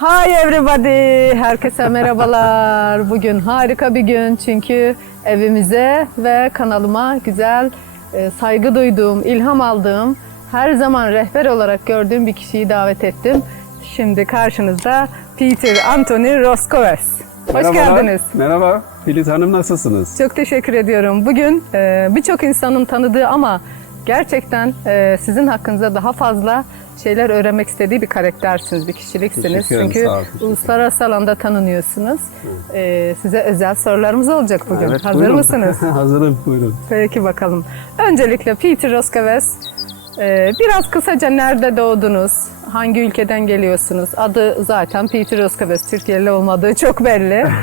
Hi everybody, herkese merhabalar. Bugün harika bir gün çünkü evimize ve kanalıma güzel, e, saygı duyduğum, ilham aldığım, her zaman rehber olarak gördüğüm bir kişiyi davet ettim. Şimdi karşınızda Peter Anthony Roskoves. Hoş Merhabalar. geldiniz. Merhaba. Filiz Hanım nasılsınız? Çok teşekkür ediyorum. Bugün e, birçok insanın tanıdığı ama gerçekten e, sizin hakkınızda daha fazla şeyler öğrenmek istediği bir karaktersiniz, bir kişiliksiniz. Teşekkür ederim, Çünkü sağ olun, teşekkür uluslararası alanda tanınıyorsunuz. E, size özel sorularımız olacak bugün. Evet, Hazır buyurun. mısınız? Hazırım, buyurun. Peki bakalım. Öncelikle Peter Roskoves, e, biraz kısaca nerede doğdunuz? Hangi ülkeden geliyorsunuz? Adı zaten Peter Roskoves, Türkiye'li olmadığı çok belli.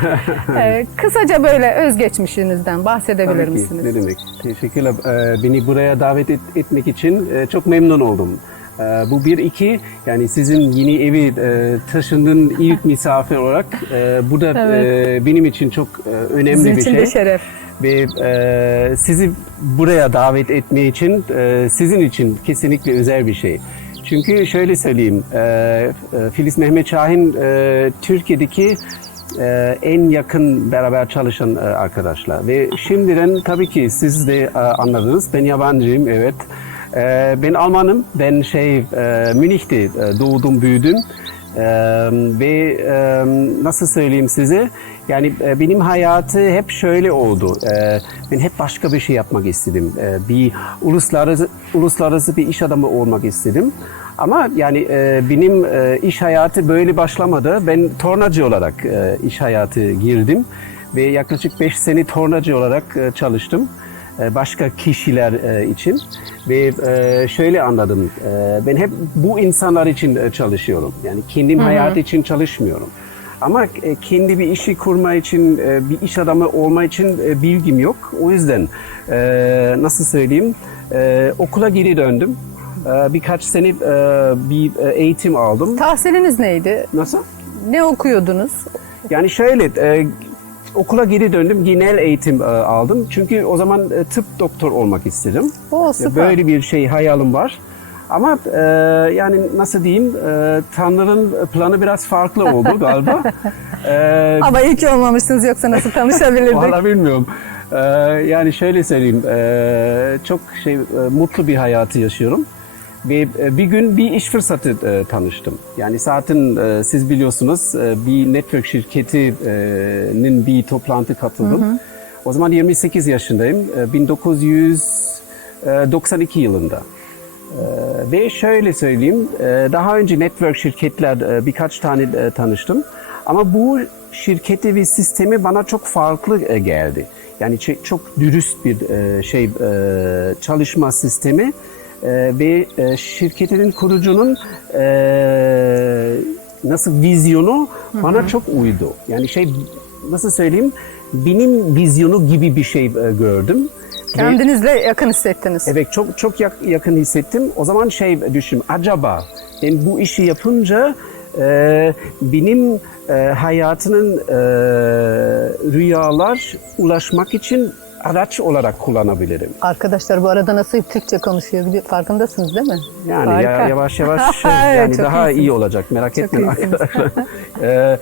E, kısaca böyle özgeçmişinizden bahsedebilir Tabii ki, misiniz? Ne demek? Teşekkürler. Ee, beni buraya davet et- etmek için e, çok memnun oldum. Ee, bu bir iki, yani sizin yeni evi e, taşındığın ilk misafir olarak e, bu da Evet. e, benim için çok önemli Sizin bir için şey. de şeref. Ve e, sizi buraya davet etme için e, sizin için kesinlikle özel bir şey. Çünkü şöyle söyleyeyim, e, Filiz Mehmet Şahin e, Türkiye'deki en yakın beraber çalışan e, arkadaşlar. Ve şimdiden tabii ki siz de e, anladınız, ben yabancıyım evet. E, ben Almanım, ben şey e, Münih'te e, doğdum, büyüdüm. Ee, ve e, nasıl söyleyeyim size? Yani e, benim hayatı hep şöyle oldu. Ee, ben hep başka bir şey yapmak istedim. Ee, bir uluslararası uluslararası bir iş adamı olmak istedim. Ama yani e, benim e, iş hayatı böyle başlamadı. Ben tornacı olarak e, iş hayatı girdim. Ve yaklaşık 5 sene tornacı olarak e, çalıştım. e, başka kişiler e, için. Ve e, şöyle anladım e, ben hep bu insanlar için e, çalışıyorum. Yani kendim hayat için çalışmıyorum. Ama e, kendi bir işi kurma için e, bir iş adamı olma için e, bilgim yok. O yüzden e, nasıl söyleyeyim e, okula geri döndüm. E, birkaç sene e, bir e, eğitim aldım. Tahsiliniz neydi? nasıl? Ne okuyordunuz? yani şöyle e, okula geri döndüm genel eğitim e, aldım çünkü o zaman e, tıp doktor olmak istedim O süper. Böyle bir şey hayalim var. Ama e, yani nasıl diyeyim e, Tanrı'nın planı biraz farklı oldu galiba. e, Ama iyi ki olmamışsınız yoksa nasıl tanışabilirdik? Valla bilmiyorum. E, yani şöyle söyleyeyim e, çok şey e, mutlu bir hayatı yaşıyorum. Ve e, bir gün bir iş fırsatı e, tanıştım. Yani zaten e, siz biliyorsunuz e, bir network şirketinin bir toplantı katıldım. O zaman 28 yaşındayım. E, 1992 yılında. Ee, Ve şöyle söyleyeyim, e, daha önce network şirketler e, birkaç tane e, tanıştım. Ama bu şirketi ve sistemi bana çok farklı e, geldi. Yani çok dürüst bir e, şey e, çalışma sistemi E, ve e, şirketinin kurucunun e, nasıl vizyonu bana çok uydu. Yani şey nasıl söyleyeyim, benim vizyonu gibi bir şey e, gördüm. Kendinizle yakın hissettiniz. Evet çok çok yak- yakın hissettim. O zaman şey düşün acaba ben bu işi yapınca e, benim e, hayatının e, rüyalar ulaşmak için araç olarak kullanabilirim. Arkadaşlar bu arada nasıl Türkçe konuşuyor bili- farkındasınız değil mi? Yani Harika. ya, yavaş yavaş şey, yani çok daha iyisiniz. iyi olacak merak Çok etmeyin iyisiniz. arkadaşlar. E,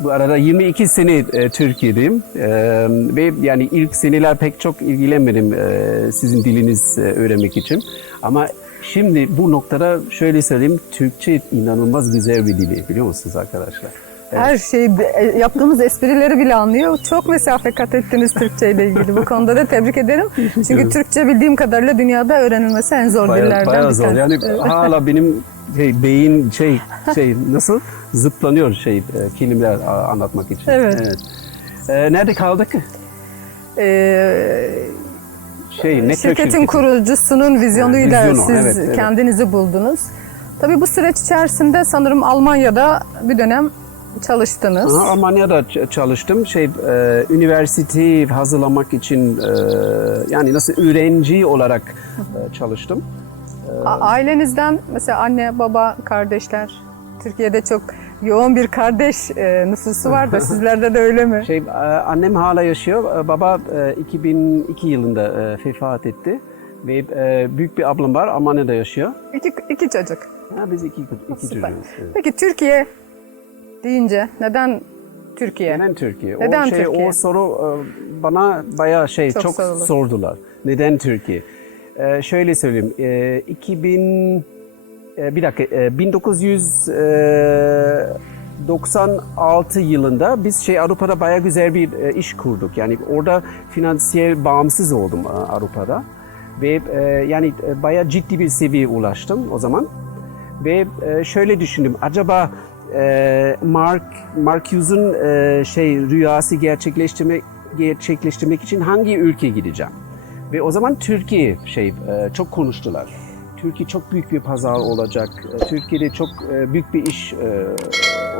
bu arada 22 sene e, Türkiye'deyim E, ve yani ilk seneler pek çok ilgilenmedim e, sizin diliniz e, öğrenmek için. Ama şimdi bu noktada şöyle söyleyeyim Türkçe inanılmaz güzel bir dili biliyor musunuz arkadaşlar? Her şey e, yaptığımız esprileri bile anlıyor. Çok mesafe kat ettiniz Türkçe ile ilgili. Bu konuda da tebrik ederim. Çünkü. Türkçe bildiğim kadarıyla dünyada öğrenilmesi en zor Bayağı, dillerden bayağı bir zor. Yani Evet. hala benim şey, beyin şey şey nasıl zıplanıyor şey e, kelimeler anlatmak için. Evet. E, nerede kaldık? Ee, Şey network şirketin şirketi. kurucusunun vizyonuyla vizyonu, siz evet, evet. kendinizi buldunuz. Tabii bu süreç içerisinde sanırım Almanya'da bir dönem çalıştınız. Aha, Almanya'da çalıştım. Şey, e, üniversite hazırlamak için e, yani nasıl öğrenci olarak e, çalıştım. A- Ailenizden mesela anne, baba, kardeşler Türkiye'de çok yoğun bir kardeş e, nüfusu var da sizlerde de öyle mi? Şey, e, annem hala yaşıyor. E, Baba e, 2002 yılında e, vefat etti. Ve e, büyük bir ablam var. Almanya'da yaşıyor. İki, iki çocuk. Ha, biz iki, iki Süper. çocuğuz. evet. Peki Türkiye deyince neden Türkiye? Neden Türkiye? Neden o şey, Türkiye? O soru e, bana bayağı şey Çok çok, sorulur. sordular. Neden Türkiye? E, şöyle söyleyeyim. E, 2000 e, bir dakika e, 1996 yılında biz şey Avrupa'da bayağı güzel bir e, iş kurduk. Yani orada finansiyel bağımsız oldum e, Avrupa'da ve e, yani e, bayağı ciddi bir seviyeye ulaştım o zaman. Ve e, şöyle düşündüm. Acaba e, Mark e, şey rüyası gerçekleştirmek gerçekleştirmek için hangi ülkeye gideceğim? Ve o zaman Türkiye şey e, çok konuştular. Türkiye çok büyük bir pazar olacak. E, Türkiye'de çok e, büyük bir iş e,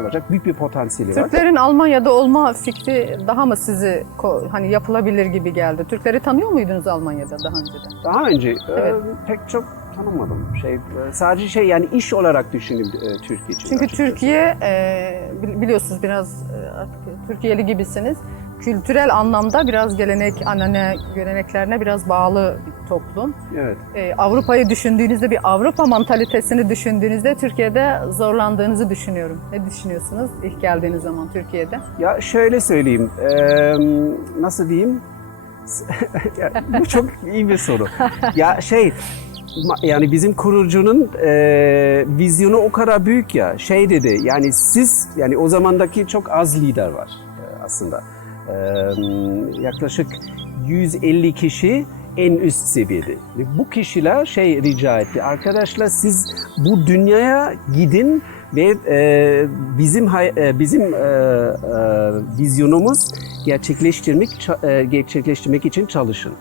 olacak. Büyük bir potansiyeli var. Türklerin Almanya'da olma fikri daha mı sizi hani yapılabilir gibi geldi? Türkleri tanıyor muydunuz Almanya'da daha önceden? Daha önce e, Evet. pek çok tanımadım. Şey e, sadece şey yani iş olarak düşündüm e, Türkiye için. Çünkü açıkçası. Türkiye e, bil- biliyorsunuz biraz e, artık Türkiye'li gibisiniz. Kültürel anlamda biraz gelenek, anane göreneklerine biraz bağlı bir toplum. Evet. E, Avrupa'yı düşündüğünüzde bir Avrupa mantalitesini düşündüğünüzde Türkiye'de zorlandığınızı düşünüyorum. Ne düşünüyorsunuz ilk geldiğiniz zaman Türkiye'de? Ya şöyle söyleyeyim, eee, nasıl diyeyim? Ya, bu çok iyi bir soru. Ya şey, yani bizim kurucunun eee, vizyonu o kadar büyük ya. Şey dedi, yani siz, yani o zamandaki çok az lider var eee, aslında. Eee, yaklaşık 150 kişi en üst seviyede. Ve bu kişiler şey rica etti. Arkadaşlar siz bu dünyaya gidin ve e, bizim e, bizim e, e, vizyonumuz gerçekleştirmek e, gerçekleştirmek için çalışın.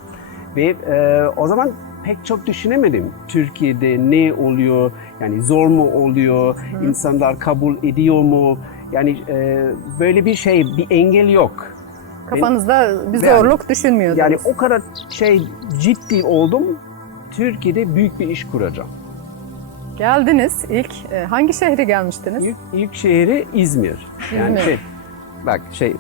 Ve e, o zaman pek çok düşünemedim. Türkiye'de ne oluyor? Yani zor mu oluyor? İnsanlar kabul ediyor mu? Yani e, böyle bir şey, bir engel yok. Kafanızda bir Yani- zorluk düşünmüyordunuz. Yani o kadar şey ciddi oldum. Türkiye'de büyük bir iş kuracağım. Geldiniz ilk. e, hangi şehre gelmiştiniz? İlk, ilk şehri İzmir. Yani İzmir. şey, bak şey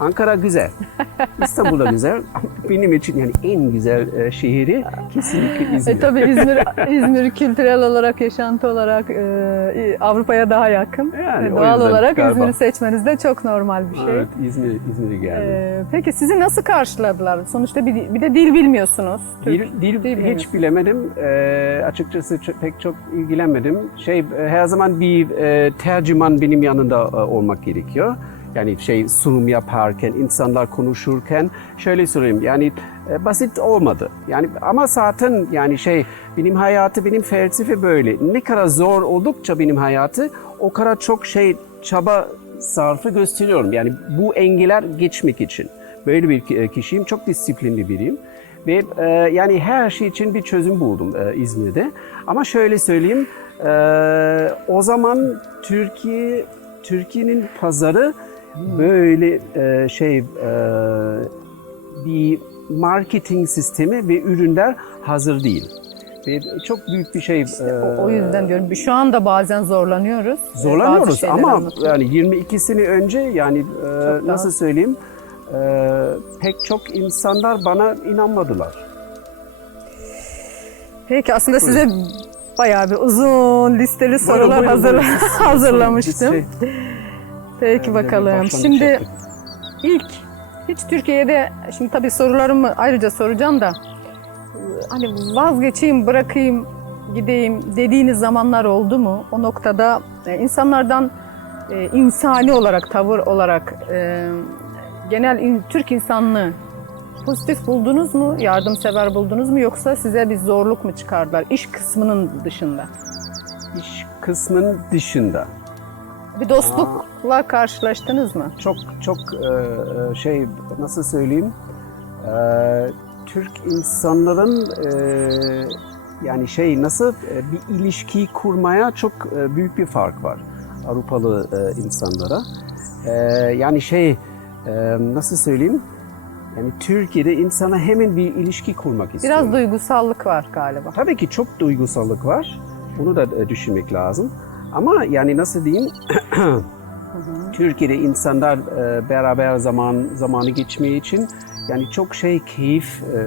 Ankara güzel, İstanbul da güzel. Benim için yani en güzel e, şehri kesinlikle İzmir. E tabii İzmir, İzmir kültürel olarak, yaşantı olarak e, Avrupa'ya daha yakın. Yani E, Doğal olarak galiba. İzmir'i seçmeniz de çok normal bir şey. Evet, İzmir, İzmir'e geldim. E, peki sizi nasıl karşıladılar? Sonuçta bir, bir de dil bilmiyorsunuz. Dil, Türk- dil bilmiyorsun. hiç bilemedim. Ee, açıkçası pek çok ilgilenmedim. Şey e, her zaman bir e, tercüman benim yanında e, olmak gerekiyor. Yani şey sunum yaparken, insanlar konuşurken şöyle söyleyeyim yani e, basit olmadı. Yani ama zaten yani şey benim hayatı, benim felsefe böyle. Ne kadar zor oldukça benim hayatı o kadar çok şey çaba sarfı gösteriyorum. Yani bu engeller geçmek için. Böyle bir ki- kişiyim. Çok disiplinli biriyim. Ve e, yani her şey için bir çözüm buldum e, İzmir'de. Ama şöyle söyleyeyim, e, o zaman Türkiye Türkiye'nin pazarı böyle e, şey e, bir marketing sistemi ve ürünler hazır değil. Ve çok büyük bir şey. e, O, o yüzden diyorum. Şu anda bazen zorlanıyoruz. Zorlanıyoruz ama anlatmak. yani 22 sene önce yani e, daha. nasıl söyleyeyim e, pek çok insanlar bana inanmadılar. Peki aslında size bayağı bir uzun listeli sorular Buyurun, hazır, buyurun. Siz- siz- hazırlamıştım. şey- Peki bakalım. başlangıç Şimdi yaptık. ilk hiç Türkiye'de şimdi tabii sorularımı ayrıca soracağım da hani vazgeçeyim, bırakayım, gideyim dediğiniz zamanlar oldu mu? O noktada e, insanlardan e, insani olarak, tavır olarak e, genel Türk insanlığı pozitif buldunuz mu? Yardımsever buldunuz mu? Yoksa size bir zorluk mu çıkardılar? İş kısmının dışında. iş kısmın dışında Bir dostlukla karşılaştınız mı? çok çok e, e, şey nasıl söyleyeyim e, Türk insanların e, yani şey nasıl e, bir ilişki kurmaya çok e, büyük bir fark var Avrupalı e, insanlara. E, yani şey e, nasıl söyleyeyim yani Türkiye'de insana hemen bir ilişki kurmak istiyor. Biraz duygusallık var galiba. Tabii ki çok duygusallık var. Bunu da düşünmek lazım. Ama yani nasıl diyeyim? Türkiye'de insanlar e, beraber zaman zamanı geçmeye için yani çok şey keyif e,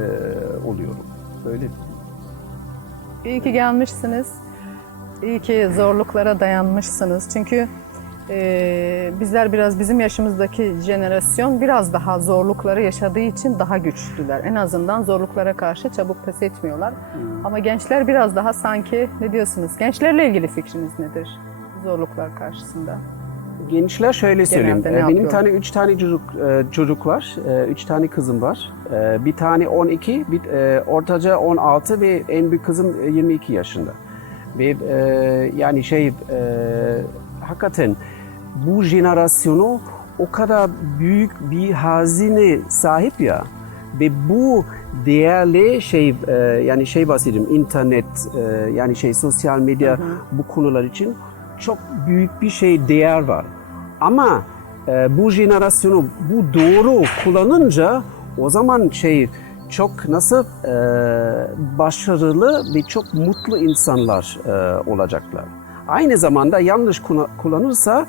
oluyor. Böyle İyi ki gelmişsiniz. İyi ki zorluklara dayanmışsınız. Çünkü e, bizler biraz bizim yaşımızdaki jenerasyon biraz daha zorlukları yaşadığı için daha güçlüler. En azından zorluklara karşı çabuk pes etmiyorlar. Ama gençler biraz daha sanki ne diyorsunuz? Gençlerle ilgili fikriniz nedir? Zorluklar karşısında. Gençler şöyle söyleyeyim. Ee, Benim tane üç tane çocuk e, çocuk var. E, Üç tane kızım var. E, Bir tane 12, bir ortaca 16 ve en büyük kızım e, 22 yaşında. Ve yani şey hakikaten bu jenerasyonu o kadar büyük bir hazine sahip ya ve bu değerli şey e, yani şey bahsedeyim internet e, yani şey sosyal medya bu konular için çok büyük bir şey değer var. Ama e, bu jenerasyonu bu doğru kullanınca o zaman şey çok nasıl e, başarılı ve çok mutlu insanlar e, olacaklar. Aynı zamanda yanlış kullanırsa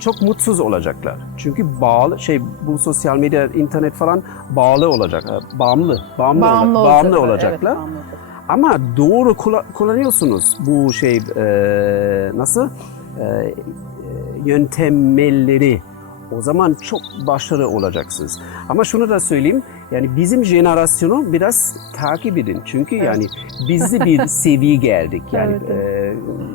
çok mutsuz olacaklar. Çünkü bağlı şey bu sosyal medya, internet falan bağlı olacak. e, Bağımlı, bağımlı, Bağımlı, ola- bağımlı olacaklar, olacaklar. Evet, bağımlı olacaklar. Ama doğru kullanıyorsunuz bu şey e, nasıl E, e, yöntemleri. O zaman çok başarılı olacaksınız. Ama şunu da söyleyeyim. Yani bizim jenerasyonu biraz takip edin. Çünkü yani bizi bir seviye geldik. Yani Evet, e,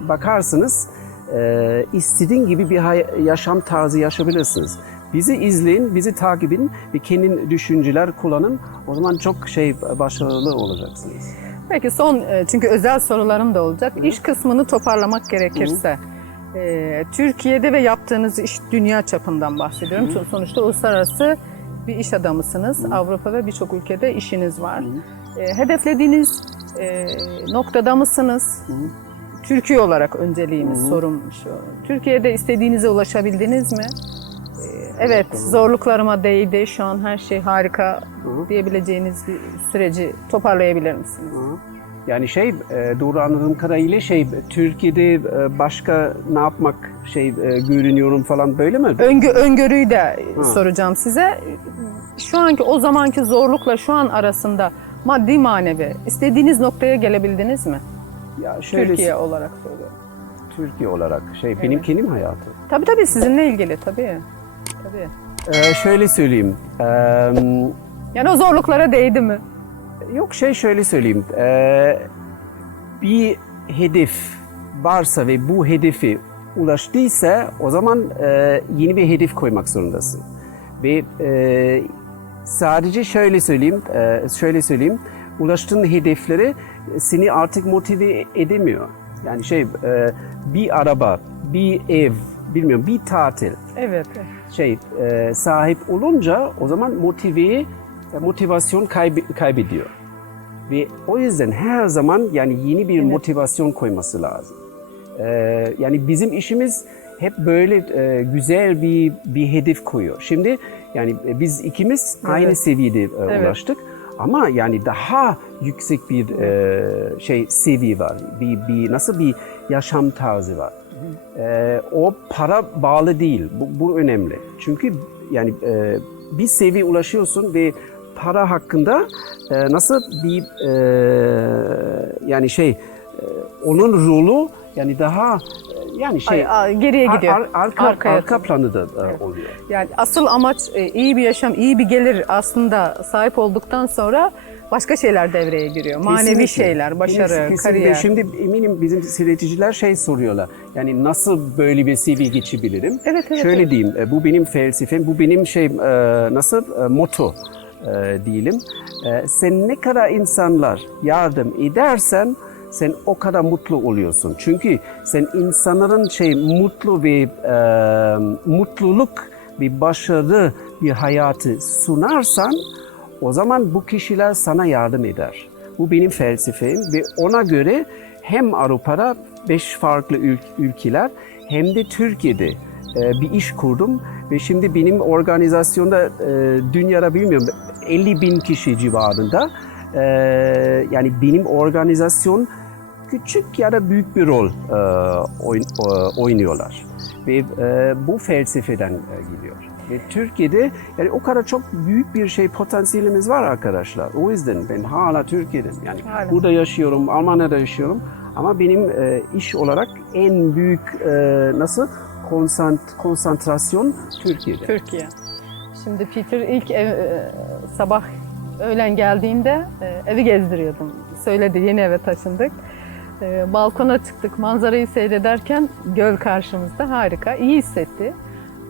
bakarsınız e, istediğin gibi bir yaşam tarzı yaşayabilirsiniz. Bizi izleyin, bizi takip edin ve kendi düşünceler kullanın. O zaman çok şey başarılı olacaksınız. Peki son e, çünkü özel sorularım da olacak. İş kısmını toparlamak gerekirse e, Türkiye'de ve yaptığınız iş dünya çapından bahsediyorum. Çünkü sonuçta uluslararası bir iş adamısınız. Avrupa ve birçok ülkede işiniz var. E, hedeflediğiniz e, noktada mısınız? Türkiye olarak önceliğimiz sorum şu. Türkiye'de istediğinize ulaşabildiniz mi? E, Evet, zorluklarıma değdi. Şu an her şey harika diyebileceğiniz bir süreci toparlayabilir misiniz? Yani şey e, doğru anladığım kadarıyla şey Türkiye'de e, başka ne yapmak şey e, görünüyorum falan böyle mi? Öngö, öngörüyü de soracağım size. Şu anki o zamanki zorlukla şu an arasında maddi manevi istediğiniz noktaya gelebildiniz mi? Ya şöyle Türkiye olarak söylüyorum. Türkiye olarak şey benim kendim hayatım. Tabii tabii sizinle ilgili tabii. Tabii. E, şöyle söyleyeyim. E, Yani o zorluklara değdi mi? Yok şey şöyle söyleyeyim. Ee, bir hedef varsa ve bu hedefi ulaştıysa o zaman e, yeni bir hedef koymak zorundasın. Ve e, sadece şöyle söyleyeyim, e, şöyle söyleyeyim. Ulaştığın hedefleri seni artık motive edemiyor. Yani şey e, bir araba, bir ev, bilmiyorum bir tatil Evet. şey e, sahip olunca o zaman motiveyi e, motivasyon kaybe- kaybediyor. Ve o yüzden her zaman yani yeni bir motivasyon koyması lazım. E, yani bizim işimiz hep böyle e, güzel bir bir hedef koyuyor. Şimdi yani e, biz ikimiz aynı seviyede e, Evet. ulaştık. Ama yani daha yüksek bir e, şey seviye var. Bir, bir nasıl bir yaşam tarzı var. E, o para bağlı değil. Bu, bu önemli. Çünkü yani e, bir seviye ulaşıyorsun ve para hakkında e, nasıl bir e, yani şey onun rolü yani daha e, yani şey Ay, geriye ar- gidiyor. ar- arka Arkaya arka planı da e, oluyor. Yani asıl amaç e, iyi bir yaşam, iyi bir gelir aslında sahip olduktan sonra başka şeyler devreye giriyor. Manevi Kesinlikle. şeyler, başarı, Kesinlikle. kariyer. Şimdi eminim bizim seyirciler şey soruyorlar. Yani nasıl böyle bir seviye geçebilirim? Evet, evet, Şöyle evet. diyeyim, bu benim felsefem, bu benim şey nasıl moto diyelim. Sen ne kadar insanlar yardım edersen sen o kadar mutlu oluyorsun. Çünkü sen insanların şey mutlu ve e, mutluluk ve başarı bir hayatı sunarsan o zaman bu kişiler sana yardım eder. Bu benim felsefem ve ona göre hem Avrupa'da beş farklı ül- ülkeler hem de Türkiye'de e, bir iş kurdum ve şimdi benim organizasyonda e, dünyada bilmiyorum 50 bin kişi civarında e, yani benim organizasyon küçük ya da büyük bir rol e, e, oynuyorlar ve e, bu felsefeden geliyor. Ve Türkiye'de yani o kadar çok büyük bir şey potansiyelimiz var arkadaşlar. O yüzden ben hala Türkiye'deyim. Yani Hala. burada yaşıyorum, Almanya'da yaşıyorum. Ama benim e, iş olarak en büyük e, nasıl konsant, konsantrasyon Türkiye'de. Türkiye. Şimdi Peter ilk ev, e, sabah öğlen geldiğinde e, evi gezdiriyordum. Söyledi yeni eve taşındık. E, balkona çıktık manzarayı seyrederken göl karşımızda harika iyi hissetti.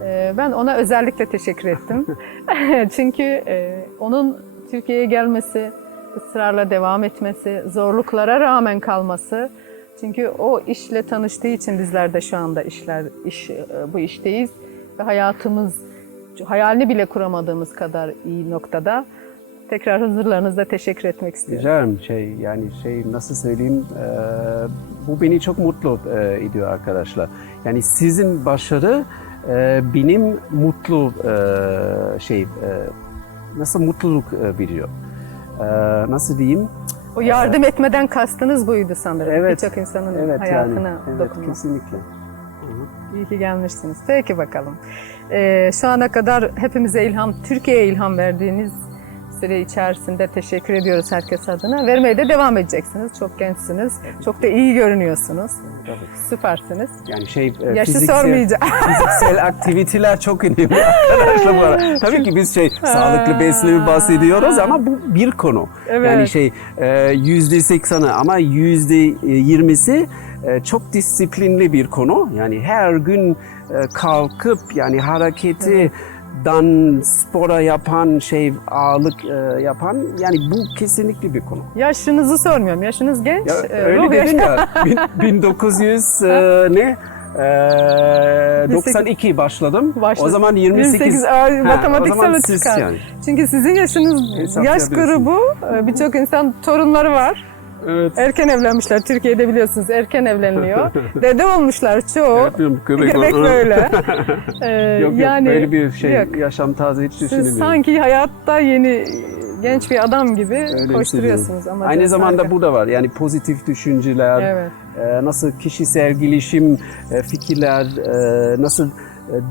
E, ben ona özellikle teşekkür ettim. Çünkü e, onun Türkiye'ye gelmesi, ısrarla devam etmesi, zorluklara rağmen kalması. Çünkü o işle tanıştığı için bizler de şu anda işler iş e, bu işteyiz ve hayatımız hayalini bile kuramadığımız kadar iyi noktada. Tekrar huzurlarınızda teşekkür etmek istiyorum. Güzel şey yani şey nasıl söyleyeyim e, bu beni çok mutlu e, ediyor arkadaşlar. Yani sizin başarı e, benim mutlu e, şey e, nasıl mutluluk e, veriyor. E, nasıl diyeyim? O yardım etmeden kastınız buydu sanırım. Evet. Birçok insanın Evet hayatına yani evet kesinlikle. İyi ki gelmişsiniz. Peki bakalım. Ee, şu ana kadar hepimize ilham, Türkiye'ye ilham verdiğiniz süre içerisinde teşekkür ediyoruz herkes adına. Vermeye de devam edeceksiniz. Çok gençsiniz. Çok da iyi görünüyorsunuz. Tabii. Süpersiniz. Yani şey e, Yaşı fiziksel, sormayacağım. fiziksel aktiviteler çok önemli arkadaşlar. Tabii ki biz şey sağlıklı beslenme bahsediyoruz ama bu bir konu. Evet. Yani şey e, yüzde seksanı ama yüzde yirmisi e, çok disiplinli bir konu. Yani her gün kalkıp yani hareketi dan spora yapan şey ağırlık e, yapan yani bu kesinlikle bir konu. Yaşınızı sormuyorum. Yaşınız genç. Ya, Ee, öyle dedin ya. bin- 1900 e, ne? E, 92 başladım. Başladı. O zaman 28. 28 Aa, Ha, matematiksel o zaman açı siz çıkar. yani. Çünkü sizin yaşınız, Hesap yaş grubu e, birçok insan torunları var. Evet. Erken evlenmişler. Türkiye'de biliyorsunuz erken evleniliyor. Dede olmuşlar çoğu. Yapıyorum, köpek Göbek var. böyle. Ee, Yok yok yani, böyle bir şey yok. yaşam tarzı hiç Siz düşünemiyorum. sanki hayatta yeni genç bir adam gibi Öyle koşturuyorsunuz. Ama Aynı zamanda harika. bu da var. Yani pozitif düşünceler, Evet. e, nasıl kişisel gelişim e, fikirler, e, nasıl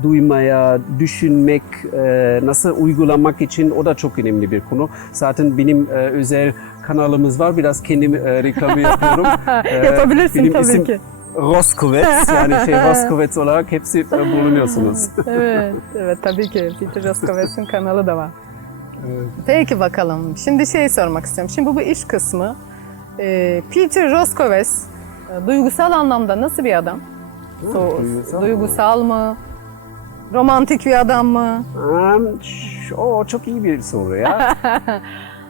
duymaya, düşünmek, e, nasıl uygulamak için o da çok önemli bir konu. Zaten benim e, özel kanalımız var. Biraz kendim e, reklamı yapıyorum. E, Yapabilirsin benim tabii isim ki. Roskovets yani şey Roskovets olarak hepsi e, bulunuyorsunuz. evet, evet tabii ki. Peter Roskovets'in kanalı da var. Peki bakalım. Şimdi şey sormak istiyorum. Şimdi bu, bu iş kısmı. e, Peter Roskovets e, duygusal anlamda nasıl bir adam? So- duygusal duygusal mı? Romantik bir adam mı? Ş- o çok iyi bir soru ya.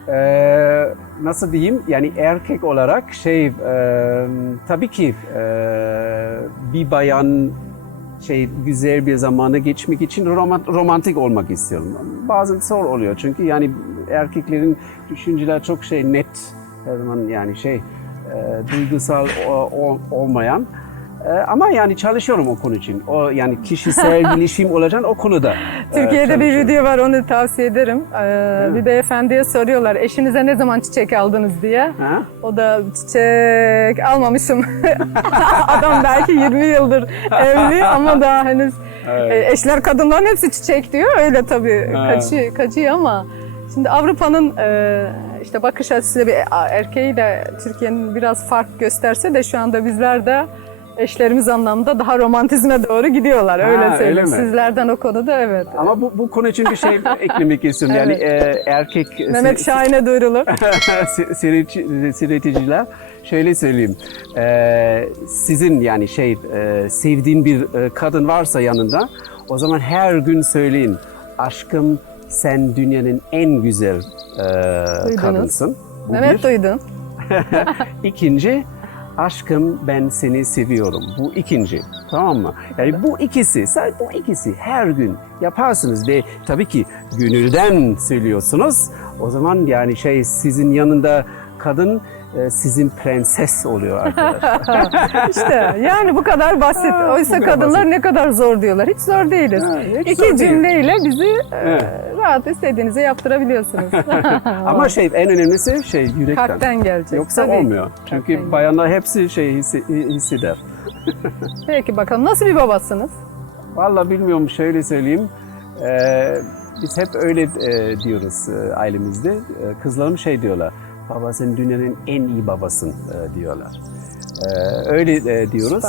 Ee, nasıl diyeyim? Yani erkek olarak şey e, tabii ki e, bir bayan şey güzel bir zamanı geçmek için roman- romantik olmak istiyorum. Bazen zor oluyor çünkü yani erkeklerin düşünceler çok şey net her zaman yani şey e, duygusal o- o- olmayan. E, ama yani çalışıyorum o konu için. O yani kişisel gelişim olacak o konuda. e, Türkiye'de bir video var onu tavsiye ederim. Ee, bir beyefendiye soruyorlar eşinize ne zaman çiçek aldınız diye. Ha? O da çiçek almamışım. Adam belki 20 yıldır evli ama daha henüz Evet. E, eşler kadınların hepsi çiçek diyor. Öyle tabii Ha. kaçı, kaçıyor ama şimdi Avrupa'nın e, işte bakış açısı bir erkeğiyle Türkiye'nin biraz fark gösterse de şu anda bizler de eşlerimiz anlamda daha romantizme doğru gidiyorlar. Ha, Öyle öyle söyleyeyim. mi? Sizlerden o konuda evet. Ama bu, bu konu için bir şey eklemek istiyorum. Yani e, erkek Mehmet Şahin'e duyurulur. seyirciler şöyle söyleyeyim. E, sizin yani şey e, sevdiğin bir e, kadın varsa yanında o zaman her gün söyleyin. Aşkım sen dünyanın en güzel e, Duydunuz. kadınsın. Bu Mehmet bir. duydun. İkinci, aşkım ben seni seviyorum. Bu ikinci. Tamam mı? Yani bu ikisi, sadece bu ikisi her gün yaparsınız ve tabii ki gönülden söylüyorsunuz. O zaman yani şey sizin yanında kadın e, sizin prenses oluyor arkadaşlar. İşte yani bu kadar basit. Ha, Oysa kadınlar ne kadar zor diyorlar. Hiç zor değiliz. Ha, hiç İki zor değil. cümleyle bizi e, Evet. Rahat istediğinizi yaptırabiliyorsunuz. Ama şey en önemlisi şey yürekten. Kalpten gelecek. Yoksa Tabii. olmuyor. Çünkü Kalpten bayanlar hepsi şey hissi- hisseder. Peki bakalım nasıl bir babasınız? Vallahi bilmiyorum şöyle söyleyeyim. Ee, biz hep öyle e, diyoruz e, ailemizde. E, kızlarım şey diyorlar. Baba sen dünyanın en iyi babasın e, diyorlar. E, öyle e, diyoruz.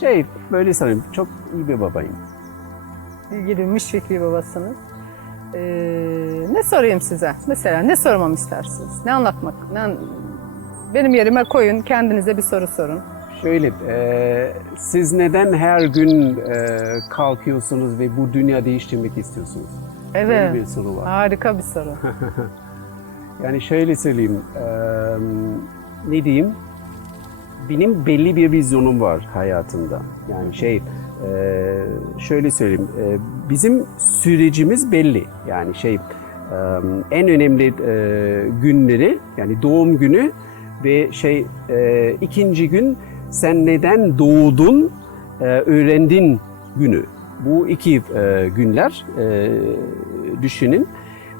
Şey böyle sanırım çok iyi bir babayım. İlgili müşfik bir babasınız. Ee, ne sorayım size? Mesela ne sormamı istersiniz? Ne anlatmak? Ne, benim yerime koyun, kendinize bir soru sorun. Şöyle, e, siz neden her gün e, kalkıyorsunuz ve bu dünya değiştirmek istiyorsunuz? Böyle Evet, bir soru var. harika bir soru. Yani şöyle söyleyeyim, e, ne diyeyim? Benim belli bir vizyonum var hayatımda. Yani şey, e, şöyle söyleyeyim, e, bizim sürecimiz belli. Yani şey, e, en önemli e, günleri, yani doğum günü ve şey e, ikinci gün sen neden doğdun, e, öğrendin günü. Bu iki e, günler e, düşünün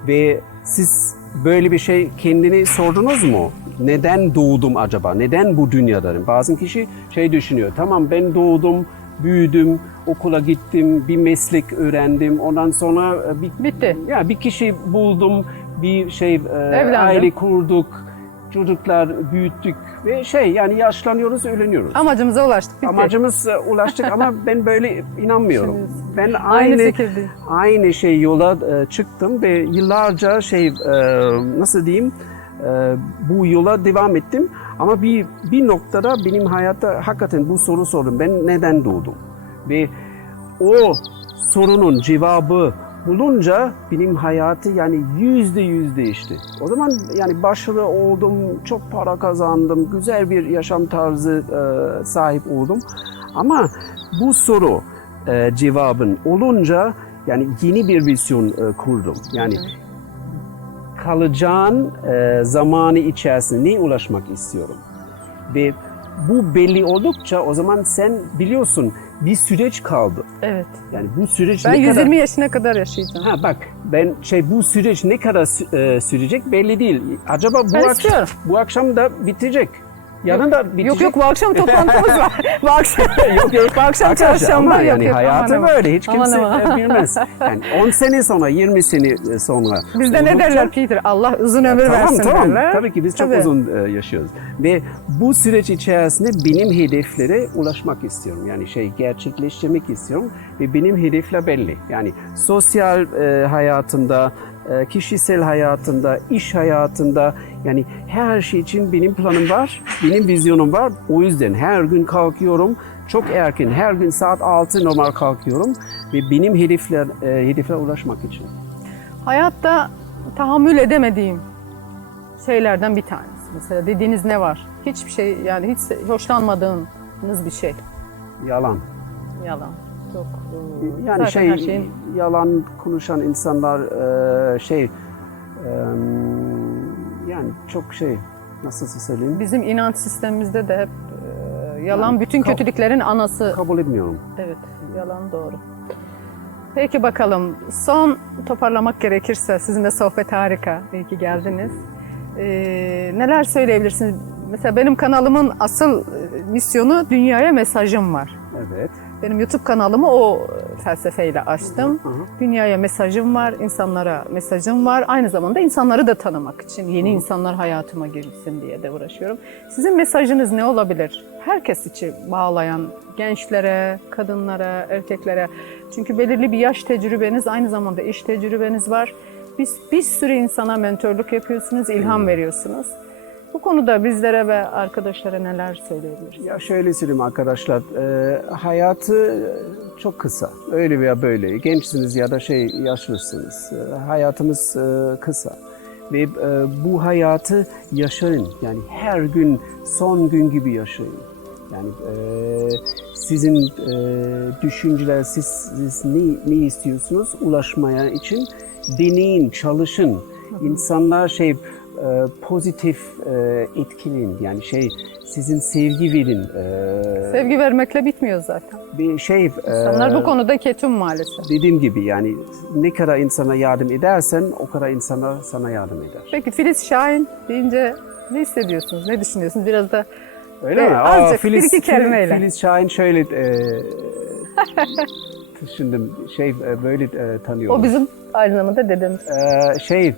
ve siz böyle bir şey kendini sordunuz mu? Neden doğdum acaba? Neden bu dünyadayım? Bazı kişi şey düşünüyor. Tamam ben doğdum, büyüdüm, okula gittim, bir meslek öğrendim. Ondan sonra e, bir, Bitti. ya bir kişi buldum, bir şey e, Evlendim. aile kurduk, çocuklar büyüttük ve şey yani yaşlanıyoruz, ölünüyoruz. Amacımıza ulaştık, bitti. Amacımız e, ulaştık ama ben böyle inanmıyorum. Şimdi Ben Aynı aynı fikirdeyim. aynı şey yola çıktım ve yıllarca şey nasıl diyeyim bu yola devam ettim. Ama bir bir noktada benim hayatta hakikaten bu soru sordum. Ben neden doğdum? Ve o sorunun cevabı bulunca benim hayatı yani yüzde yüz değişti. O zaman yani başarılı oldum, çok para kazandım, güzel bir yaşam tarzı e, sahip oldum. Ama bu soru e, cevabın olunca yani yeni bir vizyon e, kurdum. Yani kalacağın e, zamanı içerisinde neye ulaşmak istiyorum? Ve bu belli oldukça o zaman sen biliyorsun bir süreç kaldı. Evet. Yani bu süreç Ben ne 120 kadar... yaşına kadar yaşayacağım. Ha bak ben şey bu süreç ne kadar e, sürecek belli değil. Acaba bu Ben akşam istiyorum. bu akşam da bitecek. Yarın da bitecek. Yok yok bu akşam toplantımız var. bu akşam, yok yok. bu akşam çarşamba. yani yok, hayatı aman böyle hiç kimse aman. bilmez. Yani 10 sene sonra 20 sene sonra. Bizde ne derler Peter? Allah uzun ömür Tamam versin tamam. derler. Tabii ki biz çok Tabii. uzun e, yaşıyoruz. Ve bu süreç içerisinde benim hedeflere ulaşmak istiyorum. Yani şey gerçekleştirmek istiyorum ve benim hedefler belli. Yani sosyal e, hayatımda, e, kişisel hayatımda, iş hayatında yani her şey için benim planım var, benim vizyonum var. O yüzden her gün kalkıyorum. Çok erken, her gün saat 6 normal kalkıyorum ve benim hedefler e, hedeflere ulaşmak için. Hayatta tahammül edemediğim şeylerden bir tanesi. Mesela dediğiniz ne var? Hiçbir şey yani hiç hoşlanmadığınız bir şey. Yalan. Yalan. Çok e, Yani şey şeyin yalan konuşan insanlar e, şey e, yani çok şey nasıl söyleyeyim bizim inanç sistemimizde de hep e, yalan bütün kab- kötülüklerin anası. kabul etmiyorum. Evet, yalan doğru. Peki bakalım, son toparlamak gerekirse, sizinle sohbet harika, iyi ki geldiniz. Ee, neler söyleyebilirsiniz? Mesela benim kanalımın asıl e, misyonu dünyaya mesajım var. Evet. Benim YouTube kanalımı o felsefeyle açtım. Hı hı. Dünyaya mesajım var, insanlara mesajım var. Aynı zamanda insanları da tanımak için, yeni insanlar hayatıma girsin diye de uğraşıyorum. Sizin mesajınız ne olabilir? Herkes için bağlayan, gençlere, kadınlara, erkeklere. Çünkü belirli bir yaş tecrübeniz, aynı zamanda iş tecrübeniz var. Biz bir sürü insana mentorluk yapıyorsunuz, ilham veriyorsunuz. Bu konuda bizlere ve arkadaşlara neler söyleyebilirsiniz? Ya şöyle söyleyeyim arkadaşlar, e, hayatı çok kısa. Öyle veya böyle. Gençsiniz ya da şey yaşlısınız. E, hayatımız e, kısa. Ve e, bu hayatı yaşayın. Yani her gün son gün gibi yaşayın. Yani e, sizin e, düşünceler, siz, siz ne, ne istiyorsunuz ulaşmaya için deneyin, çalışın. İnsanlar şey e, pozitif e, etkileyin. Yani şey sizin sevgi verin. E, Sevgi vermekle bitmiyor zaten. bir şey. e, İnsanlar bu konuda ketum maalesef. Dediğim gibi yani ne kadar insana yardım edersen o kadar insana sana yardım eder. Peki Filiz Şahin deyince ne hissediyorsunuz, ne düşünüyorsunuz? Biraz da Öyle Evet, mi? azıcık, bir iki kelimeyle. Filiz Şahin şöyle e, düşündüm şey e, böyle e, tanıyorum. o bizim aynı zamanda dedemiz. Ee, şey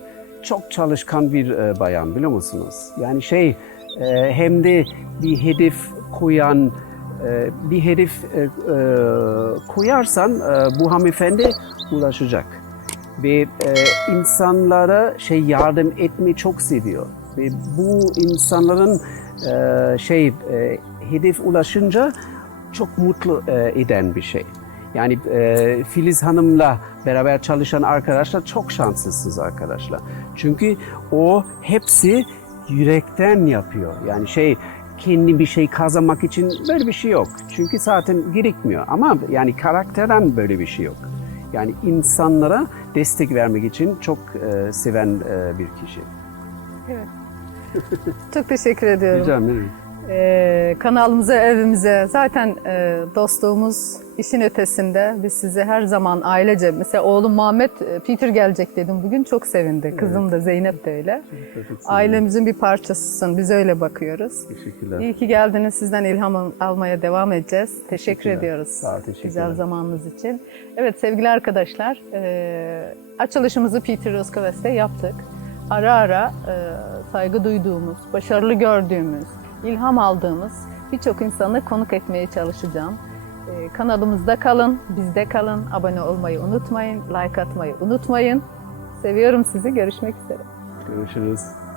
çok çalışkan bir e, bayan biliyor musunuz? Yani şey e, hem de bir hedef koyan, e, bir hedef koyarsan bu hanımefendi ulaşacak. Ve insanlara şey yardım etmeyi çok seviyor. Ve bu insanların şey hedef ulaşınca çok mutlu eden bir şey. Yani e, Filiz Hanım'la beraber çalışan arkadaşlar çok şanslısınız arkadaşlar. Çünkü o hepsi yürekten yapıyor. Yani şey kendi bir şey kazanmak için böyle bir şey yok. Çünkü zaten gerekmiyor. Ama yani karakterden böyle bir şey yok. Yani insanlara destek vermek için çok e, seven e, bir kişi. Evet. Çok teşekkür ediyorum. Rica ederim. Ee, kanalımıza, evimize zaten e, dostluğumuz işin ötesinde. Biz sizi her zaman ailece, mesela oğlum Muhammed, e, Peter gelecek dedim bugün çok sevindi. Kızım da Zeynep de öyle. Ailemizin bir parçasısın, biz öyle bakıyoruz. Teşekkürler. İyi ki geldiniz. Sizden ilham al- almaya devam edeceğiz. Teşekkür Teşekkürler. ediyoruz. Sağ ol, teşekkürler. Güzel zamanınız için. Evet sevgili arkadaşlar, e, açılışımızı Peter Roskaves'te yaptık. Ara ara e, saygı duyduğumuz, başarılı gördüğümüz, ilham aldığımız birçok insanı konuk etmeye çalışacağım. E, kanalımızda kalın, bizde kalın. Abone olmayı unutmayın, like atmayı unutmayın. Seviyorum sizi. Görüşmek üzere. Görüşürüz.